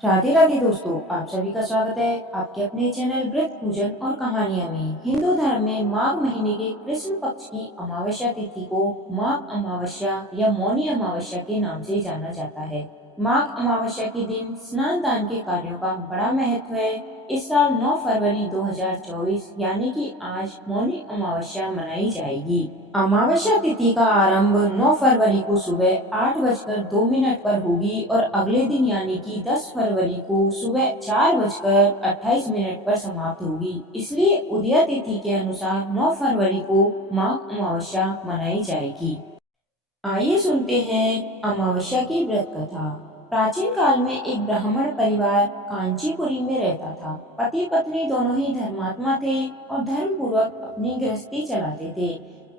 राधे राधे दोस्तों, आप सभी का स्वागत है आपके अपने चैनल व्रत पूजन और कहानियां में। हिंदू धर्म में माघ महीने के कृष्ण पक्ष की अमावस्या तिथि को माघ अमावस्या या मौनी अमावस्या के नाम से जाना जाता है। माघ अमावस्या के दिन स्नान दान के कार्यों का बड़ा महत्व है। इस साल 9 फरवरी 2024 यानी कि आज मौनी अमावस्या मनाई जाएगी। अमावस्या तिथि का आरंभ 9 फरवरी को सुबह 8:02 पर होगी और अगले दिन यानी कि 10 फरवरी को सुबह 4:28 पर समाप्त होगी। इसलिए उदया तिथि के अनुसार 9 फरवरी को माघ अमावस्या मनाई जाएगी। आइए सुनते हैं अमावस्या की व्रत कथा। प्राचीन काल में एक ब्राह्मण परिवार कांचीपुरी में रहता था। पति पत्नी दोनों ही धर्मात्मा थे और धर्म पूर्वक अपनी गृहस्थी चलाते थे।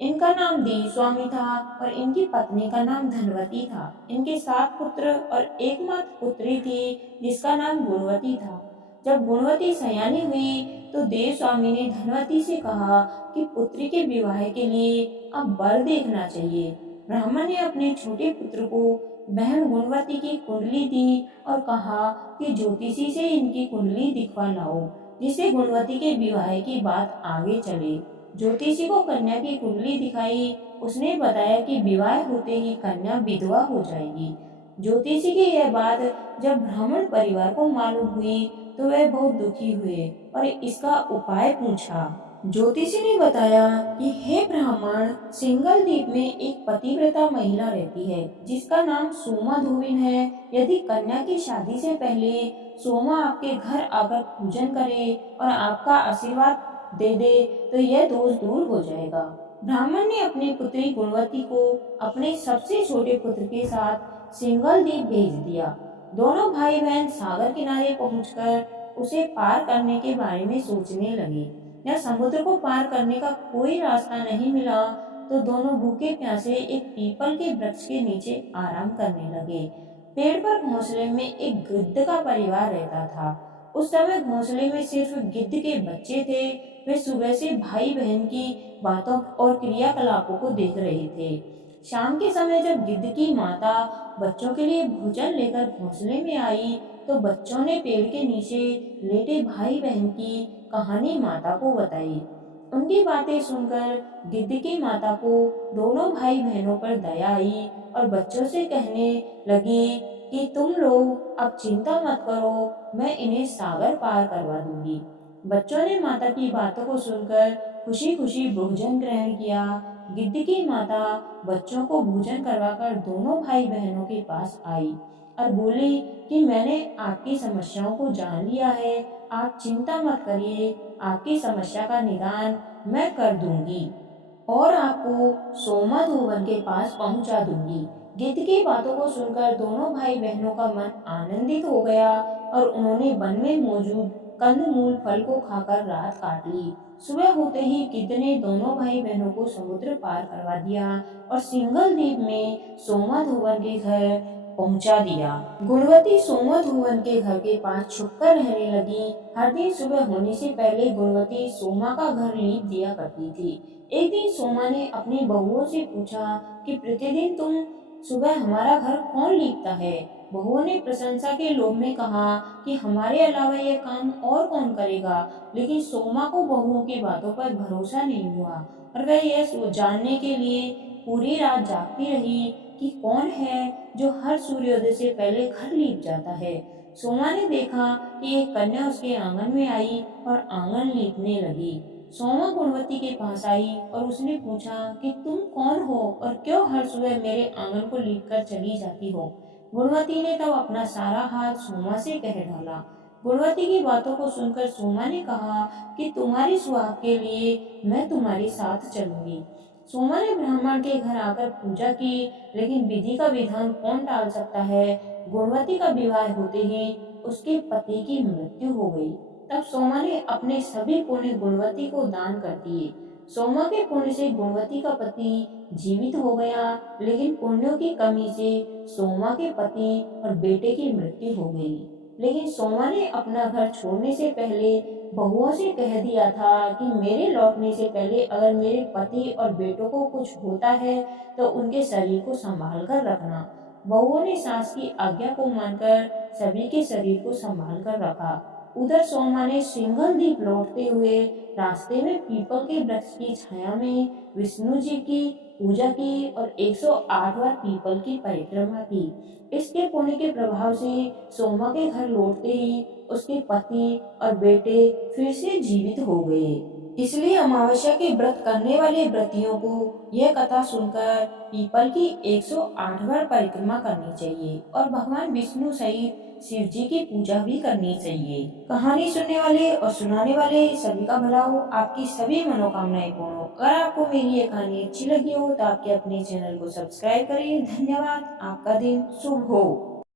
इनका नाम देव स्वामी था और इनकी पत्नी का नाम धनवती था। इनके 7 पुत्र और एकमात्र पुत्री थी जिसका नाम गुणवती था। जब गुणवती सयानी हुई तो देव स्वामी ने धनवती से कहा कि पुत्री के विवाह के लिए अब वर देखना चाहिए। ब्राह्मण ने अपने छोटे पुत्र को बहन गुणवती की कुंडली दी और कहा कि ज्योतिषी से इनकी कुंडली दिखवा लाओ, जिससे गुणवती के विवाह की बात आगे चले। ज्योतिषी को कन्या की कुंडली दिखाई। उसने बताया कि विवाह होते ही कन्या विधवा हो जाएगी। ज्योतिषी की यह बात जब ब्राह्मण परिवार को मालूम हुई तो वह बहुत दुखी हुए और इसका उपाय पूछा। ज्योतिषी ने बताया कि हे ब्राह्मण, सिंगल द्वीप में एक पतिव्रता महिला रहती है जिसका नाम सोमा धोबिन है। यदि कन्या की शादी से पहले सोमा आपके घर आकर पूजन करे और आपका आशीर्वाद दे दे तो यह दोष दूर हो जाएगा। ब्राह्मण ने अपनी पुत्री गुणवती को अपने सबसे छोटे पुत्र के साथ सिंगल द्वीप भेज दिया। दोनों भाई बहन सागर किनारे पहुंचकर उसे पार करने के बारे में सोचने लगे। जब समुद्र को पार करने का कोई रास्ता नहीं मिला तो दोनों भूखे प्यासे एक पीपल के वृक्ष के नीचे आराम करने लगे। पेड़ पर घोंसले में एक गिद्ध का परिवार रहता था। उस समय घोंसले में सिर्फ गिद्ध के बच्चे थे। वे सुबह से भाई बहन की बातों और क्रियाकलापों को देख रहे थे। शाम के समय जब गिद्ध की माता बच्चों के लिए भोजन लेकर घोंसले में आई तो बच्चों ने पेड़ के नीचे लेटे भाई बहन की कहानी माता को बताई। उनकी बातें सुनकर गिद्ध की माता को दोनों भाई बहनों पर दया आई और बच्चों से कहने लगी कि तुम लोग अब चिंता मत करो, मैं इन्हें सागर पार करवा दूंगी। बच्चों ने माता की बातों को सुनकर खुशी खुशी भोजन ग्रहण किया। गिद्ध की माता बच्चों को भोजन करवाकर दोनों भाई बहनों के पास आई और बोली कि मैंने आपकी समस्याओं को जान लिया है, आप चिंता मत करिए, आपकी समस्या का निदान मैं कर दूंगी और आपको सोमा धोवन के पास पहुंचा दूंगी। गिद्ध की बातों को सुनकर दोनों भाई बहनों का मन आनंदित हो गया और उन्होंने वन में मौजूद कंदमूल फल को खाकर रात काट ली। सुबह होते ही गिद्ध ने दोनों भाई बहनों को समुद्र पार करवा दिया और सिंगल द्वीप में सोमा धोवन के घर पहुंचा दिया। गुणवती सोमा धोवन के घर के पास छुपकर रहने लगी। हर दिन सुबह होने से पहले गुणवती सोमा का घर लीप दिया करती थी। एक दिन सोमा ने अपनी बहुओं से पूछा कि प्रतिदिन तुम सुबह हमारा घर कौन लीपता है। बहुओं ने प्रशंसा के लोभ में कहा कि हमारे अलावा यह काम और कौन करेगा। लेकिन सोमा को बहुओं की बातों पर भरोसा नहीं हुआ और वह यह जानने के लिए पूरी रात जागती रही कि कौन है जो हर सूर्योदय से पहले घर लीप जाता है। सोमा ने देखा कि एक कन्या उसके आंगन में आई और आंगन लीपने लगी। सोमा गुणवती के पास आई और उसने पूछा कि तुम कौन हो और क्यों हर सुबह मेरे आंगन को लीप कर चली जाती हो। गुणवती ने तब अपना सारा हाल सोमा से कह डाला। गुणवती की बातों को सुनकर सोमा ने कहा कि तुम्हारी सुहाग के लिए मैं तुम्हारे साथ चलूंगी। सोमा ने ब्राह्मण के घर आकर पूजा की, लेकिन विधि का विधान कौन टाल सकता है। गुणवती का विवाह होते ही उसके पति की मृत्यु हो गई। तब सोमा ने अपने सभी पुण्य गुणवती को दान कर दिए। सोमा के पुण्य से गुणवती का पति जीवित हो गया, लेकिन पुण्यों की कमी से सोमा के पति और बेटे की मृत्यु हो गई। लेकिन सोमा ने अपना घर छोड़ने से पहले बहुओं से कह दिया था कि मेरे लौटने से पहले अगर मेरे पति और बेटों को कुछ होता है तो उनके शरीर को संभाल कर रखना। बहुओं ने सास की आज्ञा को मानकर सभी के शरीर को संभाल कर रखा। उधर सोमा ने सिंगल दीप लौटते हुए रास्ते में पीपल के वृक्ष की छाया में विष्णु जी की पूजा की और 108 बार पीपल की परिक्रमा की। इसके पुण्य के प्रभाव से सोमा के घर लौटते ही उसके पति और बेटे फिर से जीवित हो गए। इसलिए अमावस्या के व्रत करने वाले व्रतियों को यह कथा सुनकर पीपल की 108 बार परिक्रमा करनी चाहिए और भगवान विष्णु सहित शिव जी की पूजा भी करनी चाहिए। कहानी सुनने वाले और सुनाने वाले सभी का भला हो, आपकी सभी मनोकामनाएं पूर्ण हो। अगर आपको मेरी ये कहानी अच्छी लगी हो तो आपके अपने चैनल को सब्सक्राइब करें। धन्यवाद। आपका दिन शुभ हो।